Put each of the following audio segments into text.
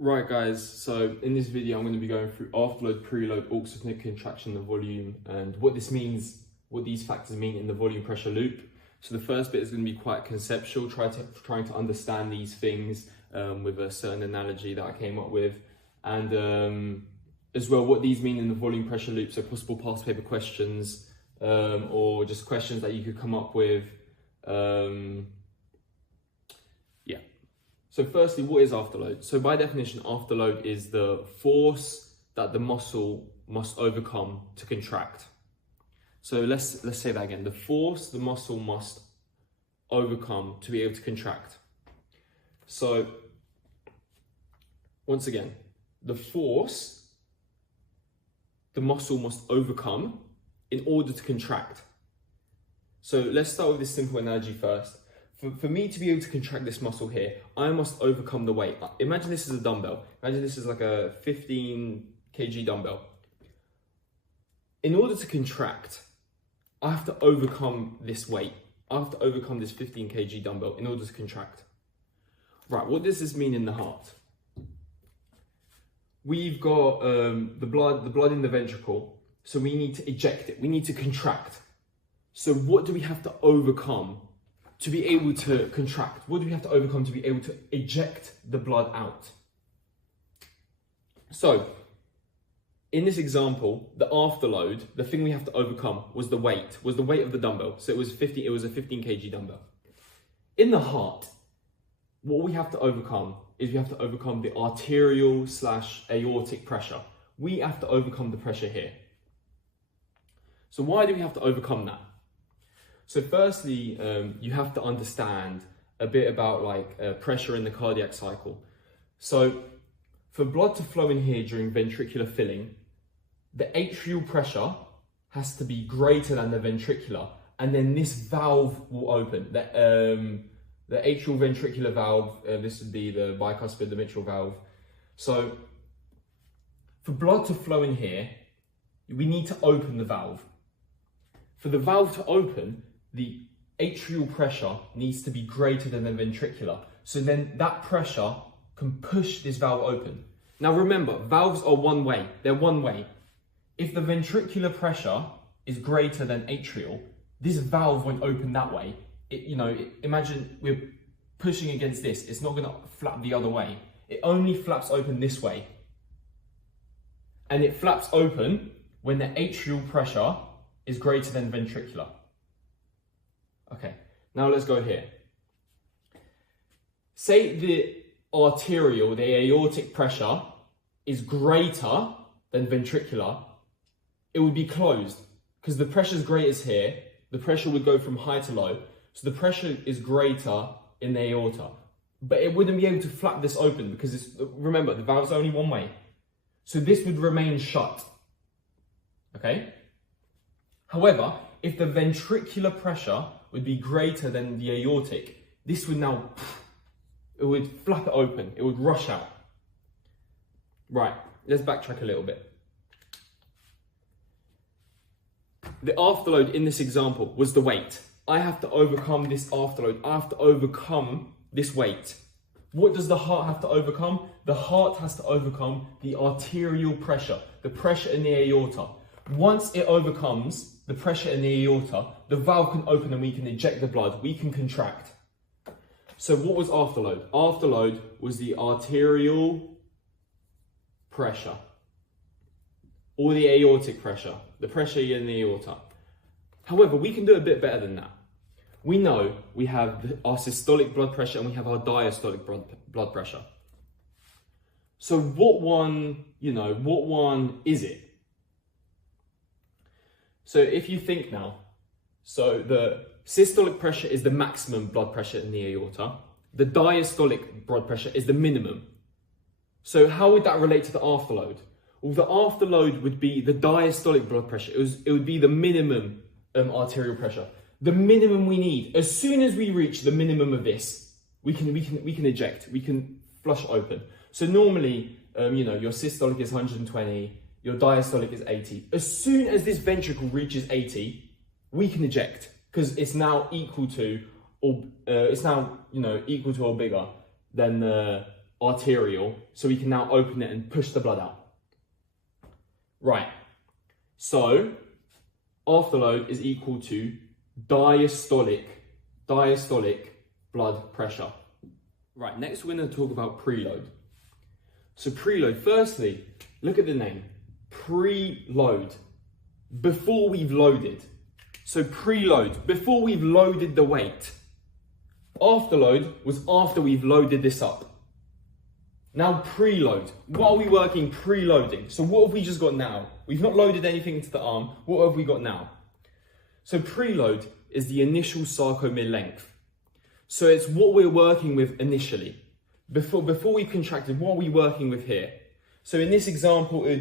Right guys, so in this video I'm going to be going through afterload, preload, auxotonic contraction, the volume, and what this means, what these factors mean in the volume pressure loop. So the first bit is going to be quite conceptual, trying to understand these things with a certain analogy that I came up with, and as well what these mean in the volume pressure loop, so possible past paper questions or just questions that you could come up with. So firstly, what is afterload? So by definition, afterload is the force that the muscle must overcome to contract. So let's say that again. The force the muscle must overcome to be able to contract. So once again, the force the muscle must overcome in order to contract. So let's start with this simple analogy first. For me to be able to contract this muscle here, I must overcome the weight. Imagine this is a dumbbell. Imagine this is like a 15 kg dumbbell. In order to contract, I have to overcome this weight. I have to overcome this 15 kg dumbbell in order to contract. Right, what does this mean in the heart? We've got the blood in the ventricle, so we need to eject it. We need to contract. So what do we have to overcome to be able to contract? What do we have to overcome to be able to eject the blood out? So, in this example, the afterload, the thing we have to overcome was the weight of the dumbbell. So it was a 15 kg dumbbell. In the heart, what we have to overcome is we have to overcome the arterial / aortic pressure. We have to overcome the pressure here. So why do we have to overcome that? So firstly, you have to understand a bit about pressure in the cardiac cycle. So for blood to flow in here during ventricular filling, the atrial pressure has to be greater than the ventricular, and then this valve will open. The atrial ventricular valve, this would be the bicuspid, the mitral valve. So for blood to flow in here, we need to open the valve. For the valve to open, the atrial pressure needs to be greater than the ventricular. So then that pressure can push this valve open. Now remember, valves are one way. They're one way. If the ventricular pressure is greater than atrial, this valve won't open that way. Imagine we're pushing against this. It's not going to flap the other way. It only flaps open this way. And it flaps open when the atrial pressure is greater than ventricular. Okay, now let's go here. Say the arterial, the aortic pressure is greater than ventricular, it would be closed because the pressure is greatest here. The pressure would go from high to low. So the pressure is greater in the aorta, but it wouldn't be able to flap this open because remember, the valve's only one way. So this would remain shut, okay? However, if the ventricular pressure would be greater than the aortic, this would now, it would flap it open, it would rush out. Right, let's backtrack a little bit. The afterload in this example was the weight. I have to overcome this afterload, I have to overcome this weight. What does the heart have to overcome? The heart has to overcome the arterial pressure, the pressure in the aorta. Once it overcomes the pressure in the aorta, the valve can open and we can eject the blood, we can contract. So what was afterload? Afterload was the arterial pressure, or the aortic pressure, the pressure in the aorta. However, we can do a bit better than that. We know we have our systolic blood pressure and we have our diastolic blood pressure. So what one is it? So if you think now, so the systolic pressure is the maximum blood pressure in the aorta. The diastolic blood pressure is the minimum. So how would that relate to the afterload? Well, the afterload would be the diastolic blood pressure. It would be the minimum arterial pressure. The minimum we need. As soon as we reach the minimum of this, we can eject. We can flush open. So normally, your systolic is 120. Your diastolic is 80. As soon as this ventricle reaches 80, we can eject because it's now equal to, or equal to or bigger than the arterial, so we can now open it and push the blood out. Right, so afterload is equal to diastolic blood pressure. Right, next we're going to talk about preload. So preload, firstly, look at the name, preload, before we've loaded. So preload, before we've loaded the weight. Afterload was after we've loaded this up. Now preload, what are we working preloading? So what have we just got now? We've not loaded anything into the arm, what have we got now? So preload is the initial sarcomere length. So it's what we're working with initially. Before we've contracted, what are we working with here? So in this example, it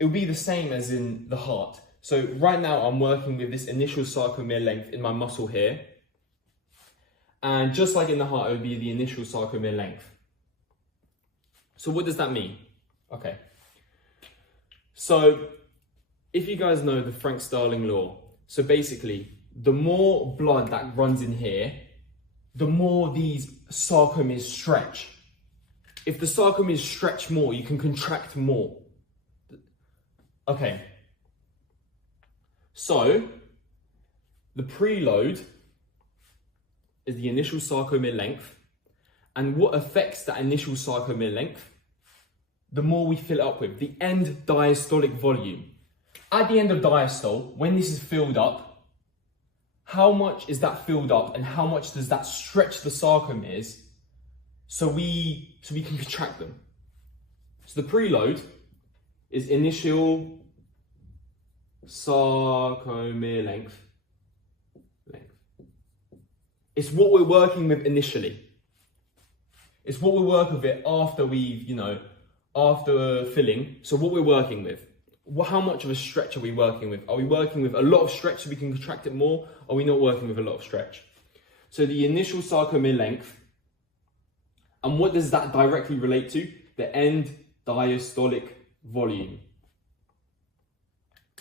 would be the same as in the heart. So right now I'm working with this initial sarcomere length in my muscle here. And just like in the heart, it would be the initial sarcomere length. So what does that mean? Okay. So if you guys know the Frank-Starling law, so basically the more blood that runs in here, the more these sarcomeres stretch. If the sarcomeres stretch more, you can contract more. Okay. So the preload is the initial sarcomere length, and what affects that initial sarcomere length, the more we fill it up with, the end diastolic volume. At the end of diastole, when this is filled up, how much is that filled up and how much does that stretch the sarcomeres so we can contract them? So the preload is initial sarcomere length. It's what we're working with initially. It's what we work with it after we've, after filling. So what we're working with. How much of a stretch are we working with? Are we working with a lot of stretch so we can contract it more? Or are we not working with a lot of stretch? So the initial sarcomere length, and what does that directly relate to? The end diastolic volume.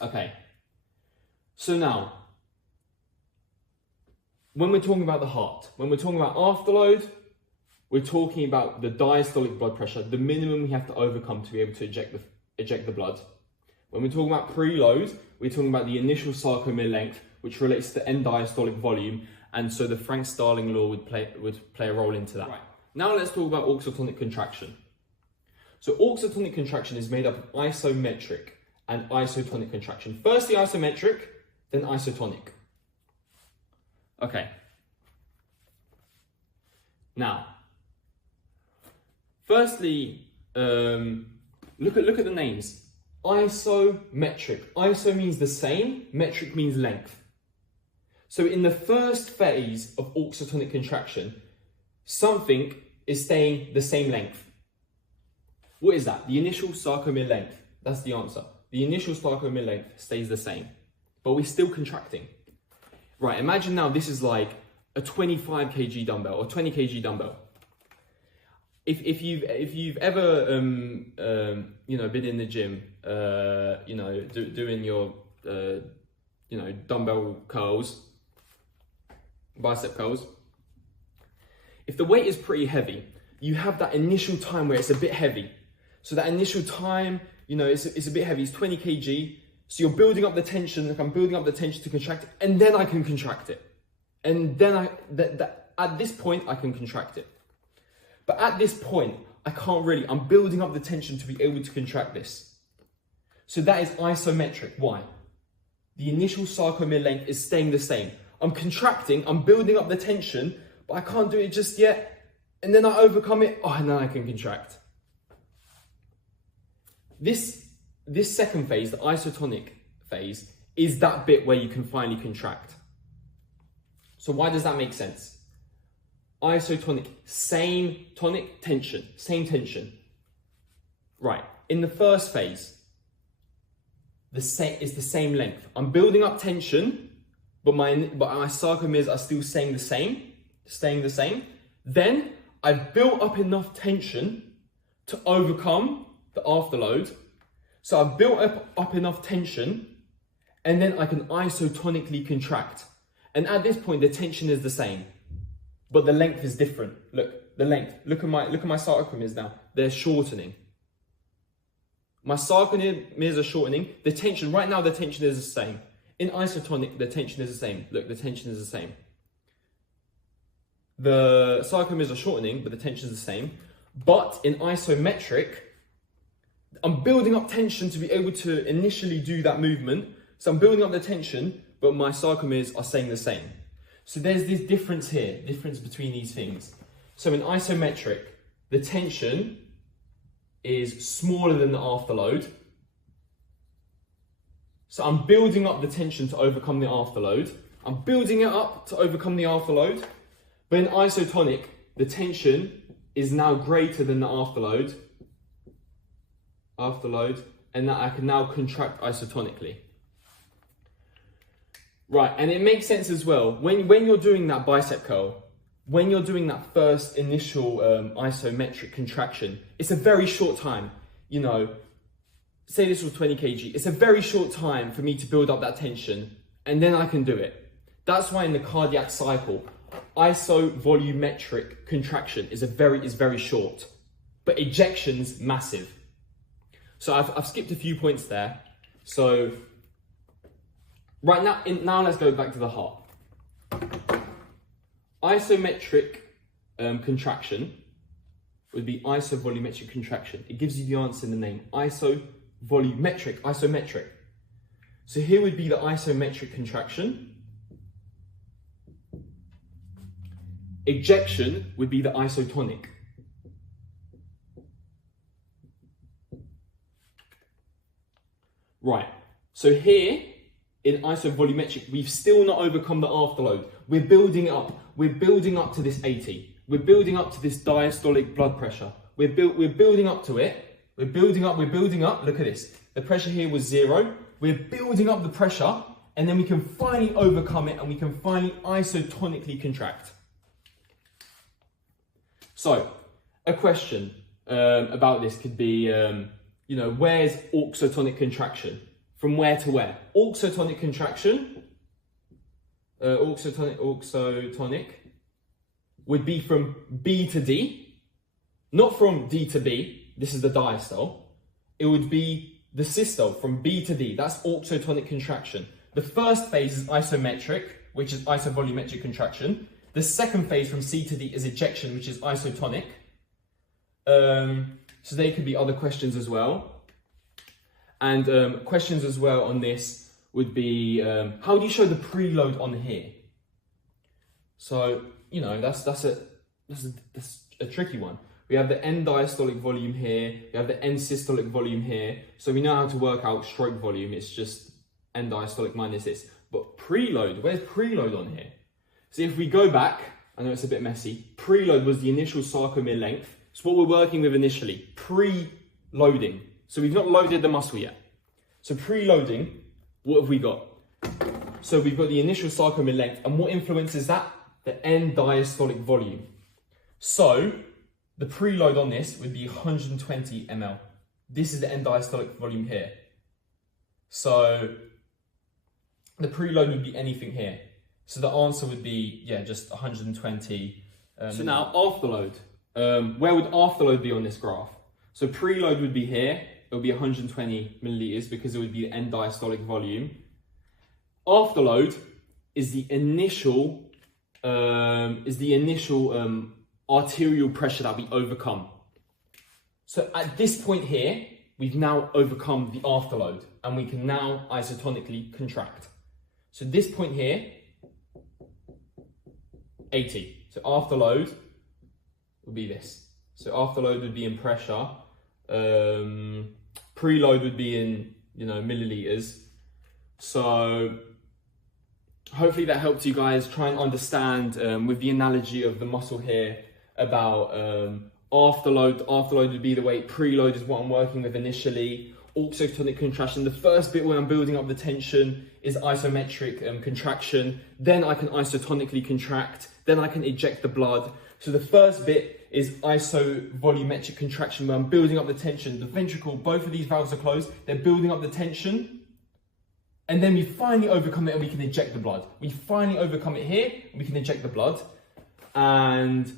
Okay. So now, when we're talking about the heart, when we're talking about afterload, we're talking about the diastolic blood pressure, the minimum we have to overcome to be able to eject the blood. When we're talking about preload, we're talking about the initial sarcomere length, which relates to the end diastolic volume, and so the Frank-Starling law would play a role into that. Right. Now let's talk about auxotonic contraction. So auxotonic contraction is made up of isometric and isotonic contraction. Firstly isometric, then isotonic. Okay. Now, firstly, look at the names. Isometric. Iso means the same, metric means length. So in the first phase of auxotonic contraction, something is staying the same length. What is that? The initial sarcomere length. That's the answer. The initial sarcomere length stays the same, but we're still contracting. Right, imagine now this is like a 25 kg dumbbell or 20 kg dumbbell. If you've ever been in the gym, doing your dumbbell curls, bicep curls, if the weight is pretty heavy, you have that initial time where it's a bit heavy. So that initial time, it's a bit heavy, it's 20 kg. So you're building up the tension, like I'm building up the tension to contract it, and then I can contract it. And then at this point, I can contract it. But at this point, I can't really, I'm building up the tension to be able to contract this. So that is isometric. Why? The initial sarcomere length is staying the same. I'm contracting, I'm building up the tension, but I can't do it just yet. And then I overcome it, and then I can contract. This second phase, the isotonic phase, is that bit where you can finally contract. So why does that make sense? Isotonic, same tonic, tension, same tension. Right, in the first phase, it's the same length. I'm building up tension, but my sarcomeres are still staying the same. Then I've built up enough tension to overcome the afterload. So I've built up enough tension, and then I can isotonically contract. And at this point, the tension is the same, but the length is different. Look, the length. Look at my sarcomeres now. They're shortening. My sarcomeres are shortening. The tension, right now the tension is the same. In isotonic, the tension is the same. Look, the tension is the same. The sarcomeres are shortening, but the tension is the same. But in isometric, I'm building up tension to be able to initially do that movement. So I'm building up the tension, but my sarcomeres are staying the same. So there's this difference here, difference between these things. So in isometric, the tension is smaller than the afterload. So I'm building up the tension to overcome the afterload. I'm building it up to overcome the afterload. But in isotonic, the tension is now greater than the afterload, and that I can now contract isotonically. Right, and it makes sense as well, when you're doing that bicep curl, when you're doing that first initial isometric contraction, it's a very short time, you know, say this was 20 kg, it's a very short time for me to build up that tension, and then I can do it. That's why in the cardiac cycle, isovolumetric contraction is very short, but ejection's massive. So I've skipped a few points there. So right now, now let's go back to the heart. Isometric contraction would be isovolumetric contraction. It gives you the answer in the name. Isometric. So here would be the isometric contraction. Ejection would be the isotonic. Right, so here in isovolumetric, we've still not overcome the afterload. We're building up to this 80. We're building up to this diastolic blood pressure. We're building up to it. We're building up. Look at this. The pressure here was 0. We're building up the pressure, and then we can finally overcome it, and we can finally isotonically contract. So, a question about this could be, you know, where's auxotonic contraction? From where to where? Auxotonic contraction, auxotonic would be from B to D, not from D to B. This is the diastole. It would be the systole from B to D. That's auxotonic contraction. The first phase is isometric, which is isovolumetric contraction. The second phase from C to D is ejection, which is isotonic. So there could be other questions as well. And questions as well on this would be, how do you show the preload on here? So, you know, that's a tricky one. We have the end diastolic volume here, we have the end systolic volume here. So we know how to work out stroke volume, it's just end diastolic minus this. But preload, where's preload on here? So if we go back, I know it's a bit messy, preload was the initial sarcomere length. It's what we're working with initially, preloading. So we've not loaded the muscle yet. So preloading, what have we got? So we've got the initial sarcomere length, and what influences that? The end diastolic volume. So the preload on this would be 120 ml. This is the end diastolic volume here. So the preload would be anything here. So the answer would be, yeah, just 120. So now afterload. Where would afterload be on this graph? So preload would be here. It would be 120 milliliters because it would be the end diastolic volume. Afterload is the initial arterial pressure that we overcome. So at this point here, we've now overcome the afterload, and we can now isotonically contract. So this point here, 80. So afterload would be this. So afterload would be in pressure. Preload would be in, you know, milliliters. So hopefully that helped you guys try and understand with the analogy of the muscle here about afterload. Afterload would be the weight. Preload is what I'm working with initially. Auxotonic contraction. The first bit where I'm building up the tension is isometric contraction. Then I can isotonically contract. Then I can eject the blood. So the first bit is isovolumetric contraction, where I'm building up the tension. The ventricle, both of these valves are closed. They're building up the tension. And then we finally overcome it and we can eject the blood. We finally overcome it here, and we can eject the blood. And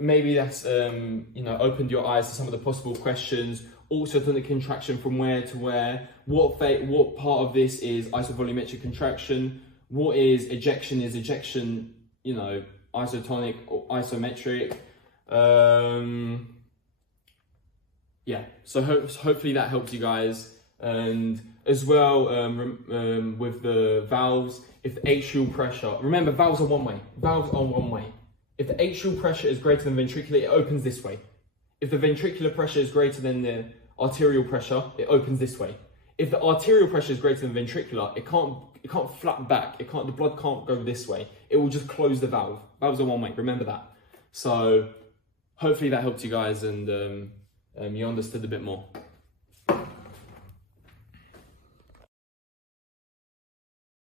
maybe that's opened your eyes to some of the possible questions. Auxotonic contraction from where to where? What part of this is isovolumetric contraction? What is ejection? Is ejection, isotonic or isometric? Yeah, so hopefully that helps you guys. And as well, with the valves, if the atrial pressure, remember valves are one way. Valves are one way. If the atrial pressure is greater than ventricular, it opens this way. If the ventricular pressure is greater than the arterial pressure, it opens this way. If the arterial pressure is greater than ventricular, it can't flap back. The blood can't go this way. It will just close the valve. Valves are one way. Remember that. So hopefully that helped you guys and you understood a bit more.